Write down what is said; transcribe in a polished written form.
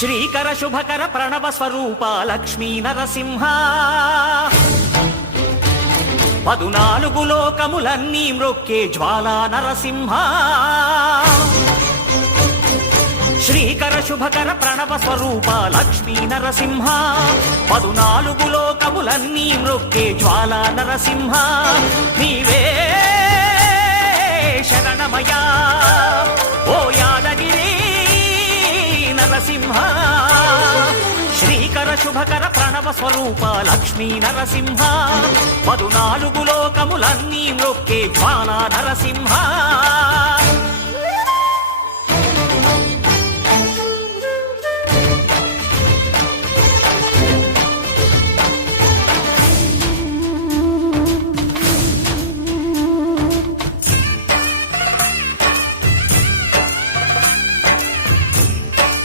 శ్రీకర శుభకర ప్రణవ స్వరూప లక్ష్మీ నరసింహ 14 లోకములన్నీ మ్రొక్కే జ్వాలా నరసింహ శ్రీకర శుభకర ప్రణవ స్వరూప లక్ష్మీ నరసింహ 14 లోకములన్నీ మ్రొక్కే జ్వాలా నరసింహ నీవే శరణమయా ఓ యాదగిరి నరసింహ శ్రీకర శుభకర ప్రణవ స్వరూప లక్ష్మీ నరసింహ 14 లోకములన్నీ మ్రొక్కే జ్వాలా నరసింహ